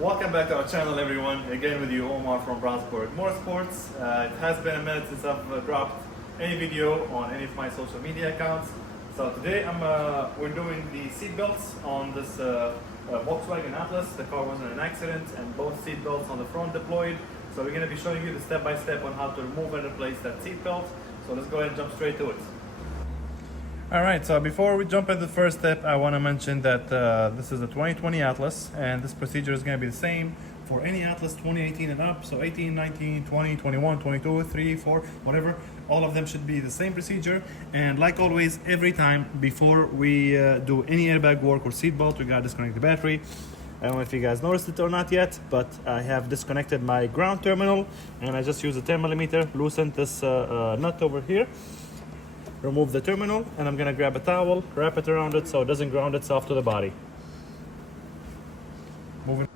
Welcome back to our channel, everyone. Again with you, Omar from Brownsburg Motorsports. It has been a minute since I've dropped any video on any of my social media accounts. So today we're doing the seat belts on this Volkswagen Atlas. The car was in an accident and both seat belts on the front deployed. So we're going to be showing you the step-by-step on how to remove and replace that seat belt. So let's go ahead and jump straight to it. Alright, so before we jump into the first step, I want to mention that this is a 2020 Atlas, and this procedure is going to be the same for any Atlas 2018 and up. So 18, 19, 20, 21, 22, 3, 4, whatever, all of them should be the same procedure. And like always, every time before we do any airbag work or seat belt, we got to disconnect the battery. I don't know if you guys noticed it or not yet, but I have disconnected my ground terminal, and I just used a 10mm, loosened this nut over here. Remove the terminal, and I'm gonna grab a towel, wrap it around it so it doesn't ground itself to the body. Moving.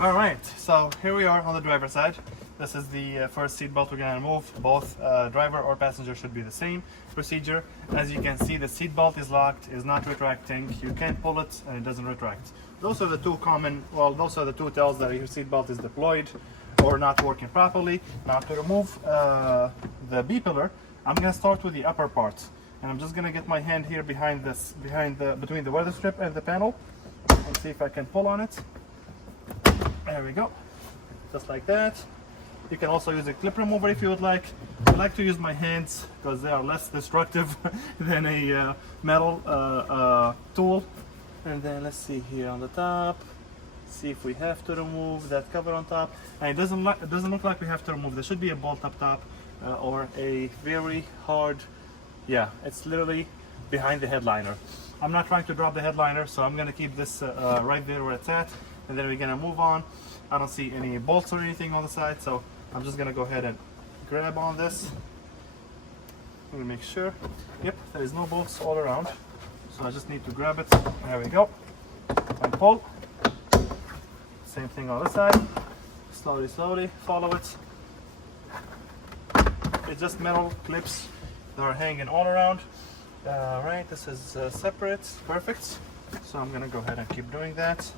All right, so here we are on the driver's side. This is the first seat belt we're gonna remove. Both driver or passenger should be the same procedure. As you can see, the seat belt is locked, is not retracting. You can't pull it and it doesn't retract. Those are the two those are the two tells that your seat belt is deployed or not working properly. Now to remove the B pillar, I'm gonna start with the upper part, and I'm just gonna get my hand here between the weather strip and the panel, and see if I can pull on it. There we go, just like that. You can also use a clip remover if you would like. I like to use my hands because they are less destructive than a metal tool. And then let's see here on the top. See if we have to remove that cover on top. And it doesn't look like we have to remove. There should be a bolt up top or a very hard. Yeah, it's literally behind the headliner. I'm not trying to drop the headliner, so I'm gonna keep this right there where it's at, and then we're gonna move on. I don't see any bolts or anything on the side, so I'm just gonna go ahead and grab on this. I'm gonna make sure. Yep, there is no bolts all around, so I just need to grab it. There we go, and pull. Same thing on this side. Slowly, slowly follow it. It's just metal clips that are hanging all around. Right, this is separate, perfect. So I'm gonna go ahead and keep doing that.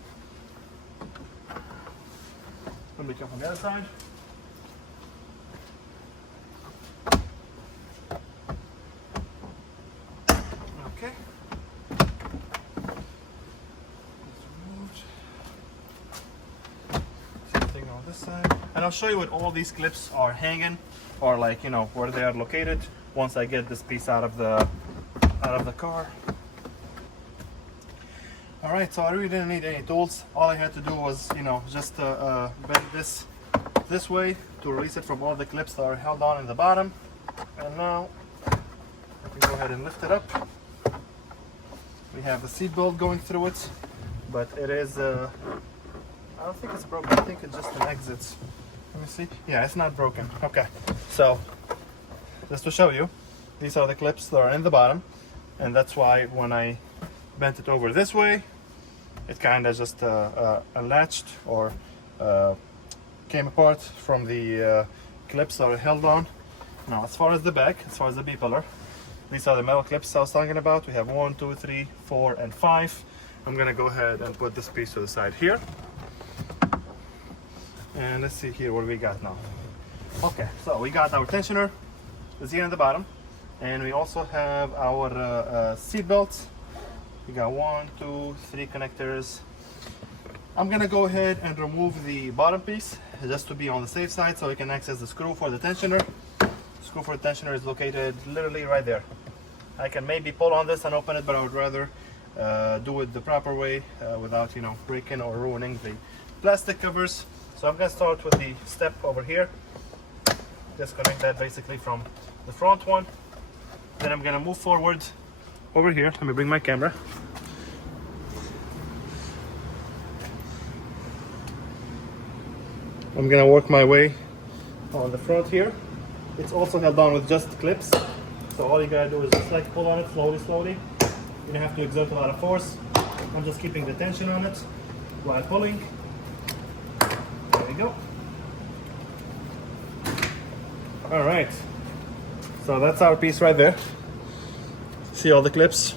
Let me come from the other side. Okay. On this side, and I'll show you what all these clips are hanging, or like, you know, where they are located once I get this piece out of the car. All right, so I really didn't need any tools. All I had to do was, you know, just bend this way to release it from all the clips that are held on in the bottom. And now I can go ahead and lift it up. We have the seat belt going through it, but it is I don't think it's broken. I think it's just an exit. Let me see. Yeah, it's not broken. Okay. So, just to show you, these are the clips that are in the bottom, and that's why when I bent it over this way, it kind of just unlatched or came apart from the clips that are held on. Now, as far as the back, as far as the B pillar, these are the metal clips I was talking about. We have 1, 2, 3, 4, and 5. I'm gonna go ahead and put this piece to the side here. And let's see here what we got now. Okay, so we got our tensioner is here in the bottom, and we also have our seat belts. We got 1, 2, 3 connectors. I'm gonna go ahead and remove the bottom piece just to be on the safe side, so we can access the screw for the tensioner. The screw for the tensioner is located literally right there. I can maybe pull on this and open it, but I would rather do it the proper way without, you know, breaking or ruining the plastic covers. So I'm going to start with the step over here. Disconnect that basically from the front one. Then I'm going to move forward over here. Let me bring my camera. I'm going to work my way on the front here. It's also held on with just clips. So all you got to do is just like pull on it slowly, slowly. You don't have to exert a lot of force. I'm just keeping the tension on it while pulling. There we go. All right, so that's our piece right there. See all the clips?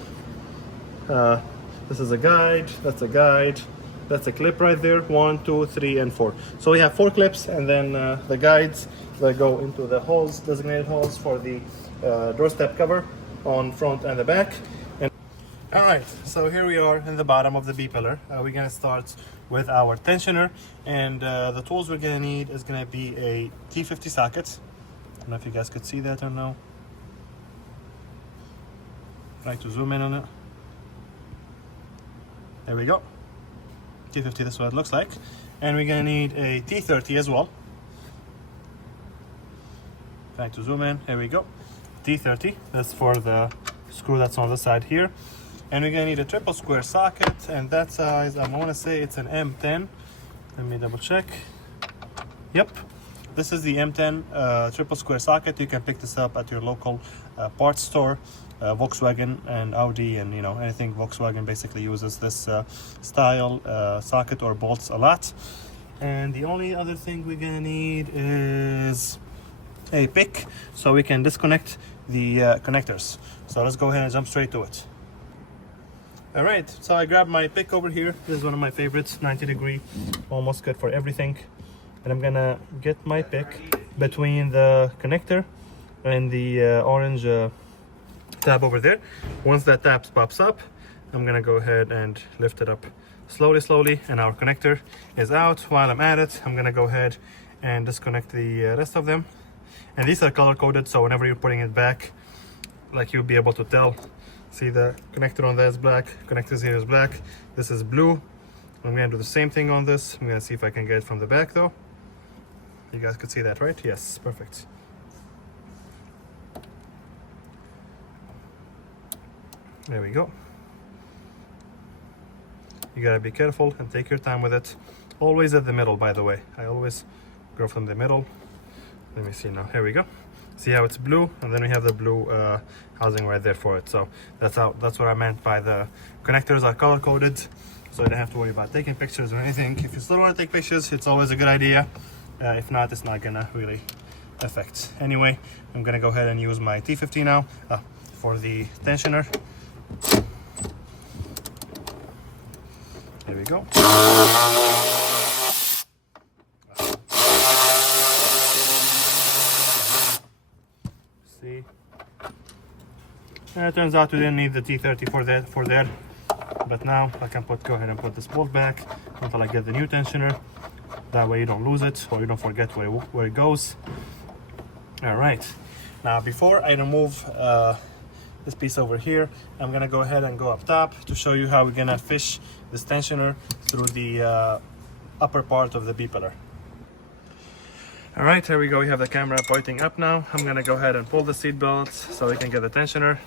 This is a guide, that's a guide, That's a clip right there. 1, 2, 3, and 4. So we have 4 clips, and then the guides that go into the holes, designated holes for the doorstep cover on front and the back. And all right, so here we are in the bottom of the B-pillar. We're gonna start with our tensioner, and the tools we're gonna need is gonna be a T50 socket. I don't know if you guys could see that or no. Try to zoom in on it. There we go. T50, this is what it looks like. And we're gonna need a T30 as well. Trying to zoom in, here we go. T30, that's for the screw that's on the side here. And we're gonna need a triple square socket, and that size, I wanna say it's an M10. Let me double check. Yep, this is the M10 triple square socket. You can pick this up at your local parts store. Volkswagen and Audi, and you know, anything Volkswagen basically uses this style socket or bolts a lot. And the only other thing we're gonna need is a pick so we can disconnect the connectors. So let's go ahead and jump straight to it. All right, so I grabbed my pick over here. This is one of my favorites, 90 degree, almost good for everything. And I'm gonna get my pick between the connector and the orange tab over there. Once that tab pops up, I'm gonna go ahead and lift it up slowly, and our connector is out. While I'm at it, I'm gonna go ahead and disconnect the rest of them. And these are color coded, so whenever you're putting it back, like, you'll be able to tell. See, the connector on there is black, connectors here is black, this is blue. I'm gonna do the same thing on this. I'm gonna see if I can get it from the back though. You guys could see that, right? Yes, perfect. There we go. You gotta be careful and take your time with it. Always at the middle, by the way. I always go from the middle. Let me see now. Here we go. See how it's blue, and then we have the blue housing right there for it. So that's what I meant by the connectors are color coded, so you don't have to worry about taking pictures or anything. If you still want to take pictures, it's always a good idea. If not, it's not gonna really affect. Anyway, I'm gonna go ahead and use my T50 now for the tensioner. There we go. See, it turns out we didn't need the T30 for that, but now I can go ahead and put this bolt back until I get the new tensioner. That way you don't lose it or you don't forget where it goes. All right, now before I remove this piece over here, I'm gonna go ahead and go up top to show you how we're gonna fish this tensioner through the upper part of the B-pillar. All right, here we go. We have the camera pointing up now. I'm gonna go ahead and pull the seat belts so we can get the tensioner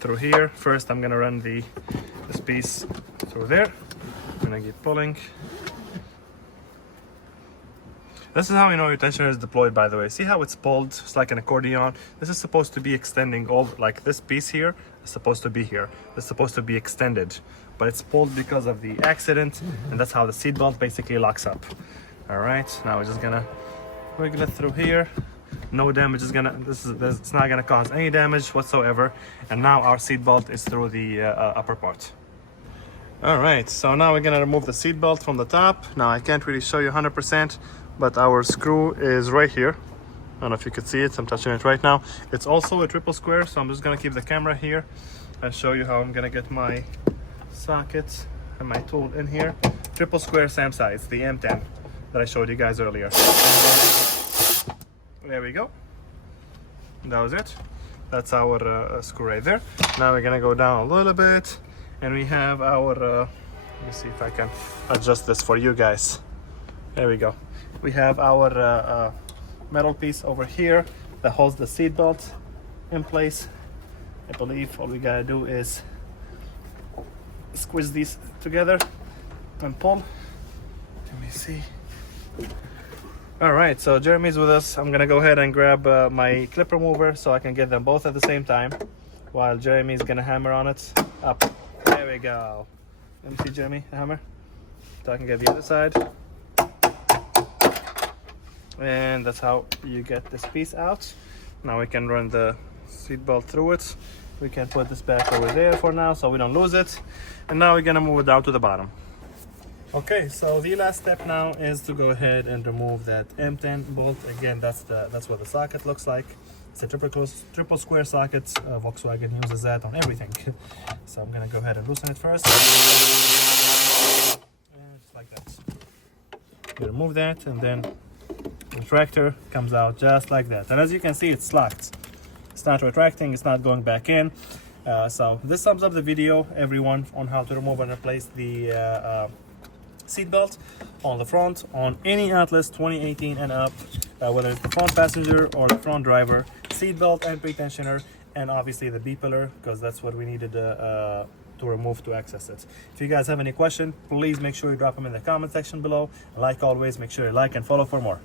through here. First, I'm gonna run this piece through there. I'm gonna keep pulling. This is how you know your tensioner is deployed, by the way. See how it's pulled? It's like an accordion. This is supposed to be extending all, like this piece here is supposed to be here. It's supposed to be extended, but it's pulled because of the accident, and that's how the seat belt basically locks up. All right, now we're just gonna wiggle it through here. No damage is gonna, it's not gonna cause any damage whatsoever. And now our seat belt is through the upper part. All right, so now we're gonna remove the seat belt from the top. Now I can't really show you 100%, but our screw is right here. I don't know if you could see it. I'm touching it right now. It's also a triple square, so I'm just gonna keep the camera here and show you how I'm gonna get my sockets and my tool in here. Triple square, same size, the M10 that I showed you guys earlier. There we go. That was it. That's our screw right there. Now we're gonna go down a little bit, and we have our let me see if I can adjust this for you guys. There we go. We have our metal piece over here that holds the seat belt in place. I believe all we gotta do is squeeze these together and pull. Let me see. All right, so Jeremy's with us. I'm gonna go ahead and grab my clip remover so I can get them both at the same time, while Jeremy's gonna hammer on it up. There we go. Let me see, Jeremy, the hammer, so I can get the other side. And that's how you get this piece out. Now we can run the seat belt through it. We can put this back over there for now so we don't lose it. And now we're gonna move it down to the bottom. Okay, so the last step now is to go ahead and remove that M10 bolt. Again, that's what the socket looks like. It's a triple square socket. Volkswagen uses that on everything. So I'm gonna go ahead and loosen it first. And just like that. You remove that, and then the retractor comes out just like that. And as you can see, it's locked. It's not retracting, it's not going back in. So this sums up the video, everyone, on how to remove and replace the seat belt on the front on any Atlas 2018 and up, whether it's the front passenger or the front driver, seat belt and pretensioner, and obviously the B pillar, because that's what we needed to remove to access it. If you guys have any question, please make sure you drop them in the comment section below. Like always, make sure you like and follow for more.